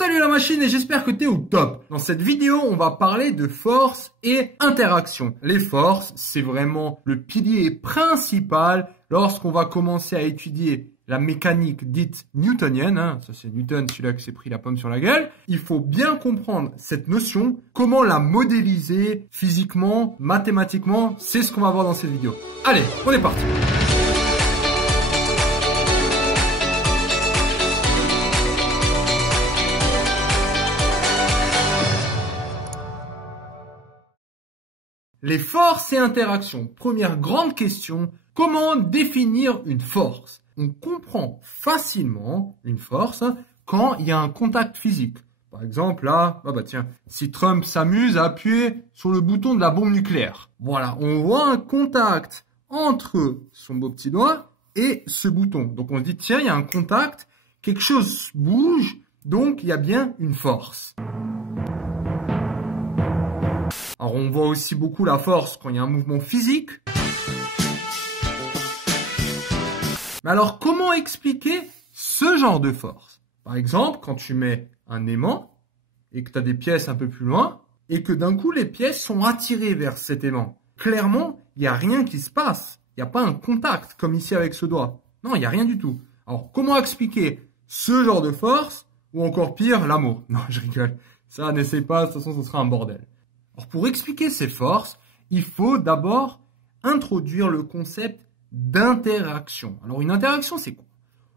Salut la machine et j'espère que t'es au top. Dans cette vidéo, on va parler de force et interaction. Les forces, c'est vraiment le pilier principal lorsqu'on va commencer à étudier la mécanique dite newtonienne. Ça c'est Newton, celui-là qui s'est pris la pomme sur la gueule. Il faut bien comprendre cette notion, comment la modéliser physiquement, mathématiquement. C'est ce qu'on va voir dans cette vidéo. Allez, on est parti. Les forces et interactions. Première grande question, comment définir une force? On comprend facilement une force quand il y a un contact physique. Par exemple, là, tiens, si Trump s'amuse à appuyer sur le bouton de la bombe nucléaire. Voilà, on voit un contact entre son beau petit doigt et ce bouton. Donc on se dit, tiens, il y a un contact, quelque chose bouge, donc il y a bien une force. Alors, on voit aussi beaucoup la force quand il y a un mouvement physique. Mais alors, comment expliquer ce genre de force? Par exemple, quand tu mets un aimant et que tu as des pièces un peu plus loin et que d'un coup, les pièces sont attirées vers cet aimant. Clairement, il n'y a rien qui se passe. Il n'y a pas un contact comme ici avec ce doigt. Non, il n'y a rien du tout. Alors, comment expliquer ce genre de force ou encore pire, l'amour? Non, je rigole. Ça, n'essaie pas, de toute façon, ce sera un bordel. Alors, pour expliquer ces forces, il faut d'abord introduire le concept d'interaction. Alors, une interaction, c'est quoi?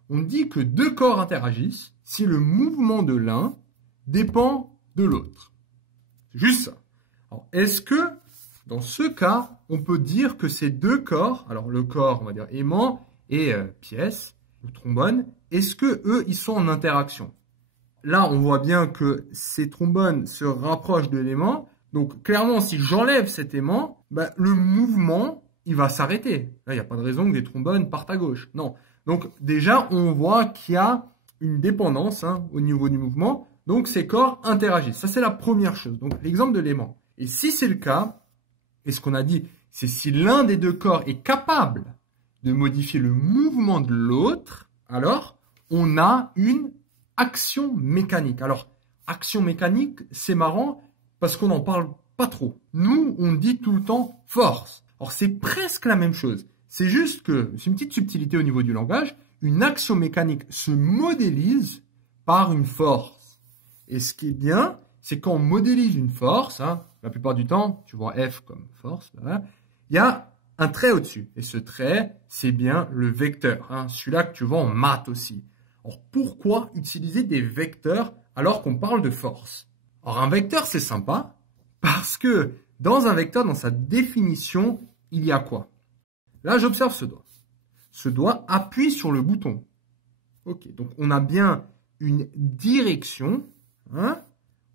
On dit que deux corps interagissent si le mouvement de l'un dépend de l'autre. C'est juste ça. Alors, est-ce que, dans ce cas, on peut dire que ces deux corps, alors le corps, on va dire aimant et pièce, ou trombone, est-ce que eux, ils sont en interaction? Là, on voit bien que ces trombones se rapprochent de l'aimant. Donc, clairement, si j'enlève cet aimant, le mouvement, il va s'arrêter. Là, il n'y a pas de raison que des trombones partent à gauche. Non. Donc, déjà, on voit qu'il y a une dépendance au niveau du mouvement. Donc, ces corps interagissent. Ça, c'est la première chose. Donc, l'exemple de l'aimant. Et si c'est le cas, et ce qu'on a dit, c'est si l'un des deux corps est capable de modifier le mouvement de l'autre, alors, on a une action mécanique. Alors, action mécanique, c'est marrant, parce qu'on n'en parle pas trop. Nous, on dit tout le temps force. Alors, c'est presque la même chose. C'est juste que, c'est une petite subtilité au niveau du langage, une action mécanique se modélise par une force. Et ce qui est bien, c'est quand on modélise une force, la plupart du temps, tu vois F comme force, voilà, il y a un trait au-dessus. Et ce trait, c'est bien le vecteur. Celui-là que tu vois en maths aussi. Alors, pourquoi utiliser des vecteurs alors qu'on parle de force? Alors, un vecteur, c'est sympa parce que dans un vecteur, dans sa définition, il y a quoi? Là, j'observe ce doigt. Ce doigt appuie sur le bouton. Ok, donc on a bien une direction,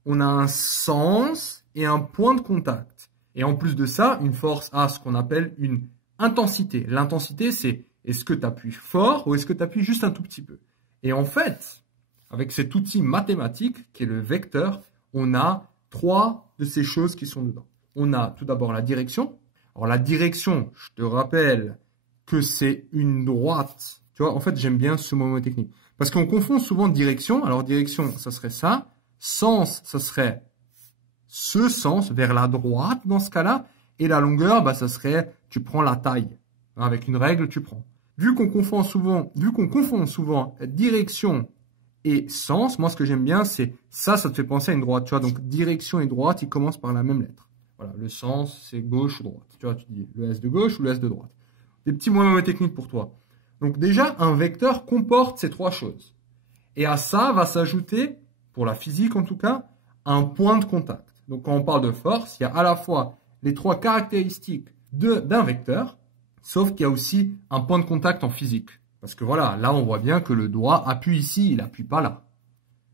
on a un sens et un point de contact. Et en plus de ça, une force a ce qu'on appelle une intensité. L'intensité, c'est est-ce que tu appuies fort ou est-ce que tu appuies juste un tout petit peu? Et en fait, avec cet outil mathématique qui est le vecteur, on a trois de ces choses qui sont dedans. On a tout d'abord la direction. Alors la direction, je te rappelle que c'est une droite. Tu vois, en fait, j'aime bien ce mot technique. Parce qu'on confond souvent direction. Alors direction, ça serait ça. Sens, ça serait ce sens vers la droite dans ce cas-là. Et la longueur, ça serait, tu prends la taille. Avec une règle, tu prends. Vu qu'on confond souvent direction et sens, moi ce que j'aime bien, c'est ça te fait penser à une droite, tu vois, donc direction et droite, ils commencent par la même lettre. Voilà, le sens, c'est gauche ou droite, tu vois, tu dis le S de gauche ou le S de droite. Des petits mots techniques pour toi. Donc déjà, un vecteur comporte ces trois choses. Et à ça va s'ajouter, pour la physique en tout cas, un point de contact. Donc quand on parle de force, il y a à la fois les trois caractéristiques d'un vecteur, sauf qu'il y a aussi un point de contact en physique. Parce que voilà, là, on voit bien que le doigt appuie ici, il appuie pas là.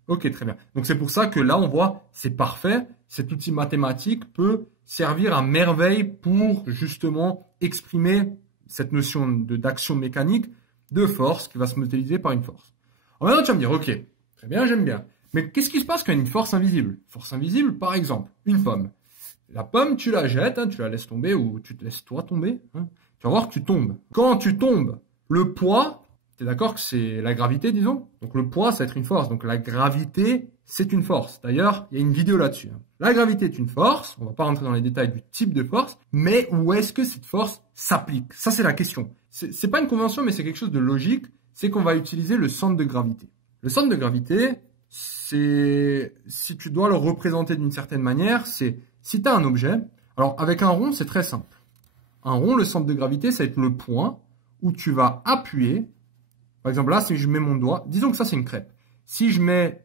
Ok, très bien. Donc, c'est pour ça que là, on voit, c'est parfait. Cet outil mathématique peut servir à merveille pour justement exprimer cette notion d'action mécanique, de force, qui va se modéliser par une force. Alors maintenant, tu vas me dire, ok, très bien, j'aime bien. Mais qu'est-ce qui se passe quand il y a une force invisible? Force invisible, par exemple, une pomme. La pomme, tu la jettes, tu la laisses tomber ou tu te laisses toi tomber. Tu vas voir que tu tombes. Quand tu tombes, le poids, T'es d'accord que c'est la gravité, disons? Donc le poids, ça va être une force. Donc la gravité, c'est une force. D'ailleurs, il y a une vidéo là-dessus. La gravité est une force. On va pas rentrer dans les détails du type de force. Mais où est-ce que cette force s'applique? Ça, c'est la question. C'est pas une convention, mais c'est quelque chose de logique. C'est qu'on va utiliser le centre de gravité. Le centre de gravité, c'est, si tu dois le représenter d'une certaine manière, c'est, si tu as un objet, alors avec un rond, c'est très simple. Un rond, le centre de gravité, ça va être le point où tu vas appuyer. Par exemple, là, si je mets mon doigt, disons que ça, c'est une crêpe. Si je mets,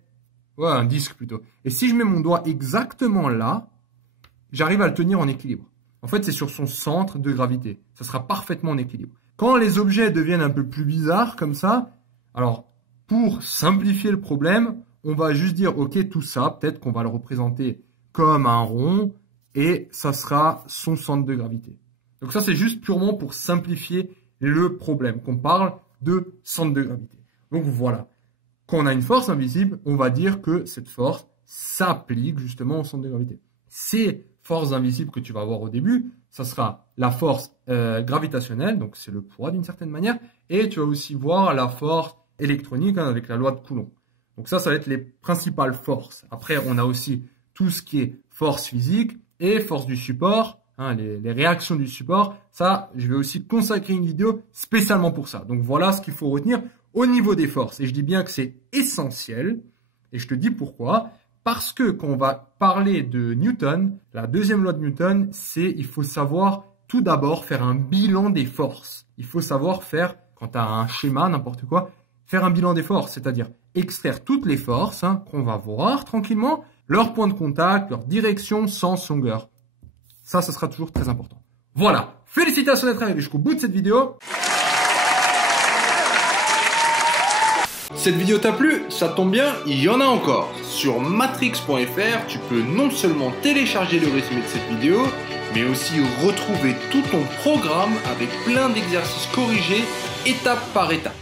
ouais, un disque plutôt. Et si je mets mon doigt exactement là, j'arrive à le tenir en équilibre. En fait, c'est sur son centre de gravité. Ça sera parfaitement en équilibre. Quand les objets deviennent un peu plus bizarres comme ça, alors, pour simplifier le problème, on va juste dire, ok, tout ça, peut-être qu'on va le représenter comme un rond et ça sera son centre de gravité. Donc ça, c'est juste purement pour simplifier le problème, qu'on parle de centre de gravité. Donc voilà, quand on a une force invisible, on va dire que cette force s'applique justement au centre de gravité. Ces forces invisibles que tu vas avoir au début, ça sera la force gravitationnelle, donc c'est le poids d'une certaine manière, et tu vas aussi voir la force électronique avec la loi de Coulomb. Donc ça va être les principales forces. Après, on a aussi tout ce qui est force physique et force du support, les réactions du support. Ça, je vais aussi consacrer une vidéo spécialement pour ça. Donc voilà ce qu'il faut retenir au niveau des forces. Et je dis bien que c'est essentiel. Et je te dis pourquoi. Parce que quand on va parler de Newton, la deuxième loi de Newton, c'est il faut savoir tout d'abord faire un bilan des forces. Il faut savoir faire, quand tu as un schéma, n'importe quoi, faire un bilan des forces, c'est-à-dire extraire toutes les forces qu'on va voir tranquillement, leur point de contact, leur direction, sens, longueur. Ça sera toujours très important. Voilà, félicitations d'être arrivé jusqu'au bout de cette vidéo. Cette vidéo t'a plu? Ça tombe bien, il y en a encore. Sur matrix.fr, tu peux non seulement télécharger le résumé de cette vidéo, mais aussi retrouver tout ton programme avec plein d'exercices corrigés étape par étape.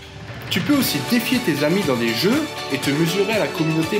Tu peux aussi défier tes amis dans des jeux et te mesurer à la communauté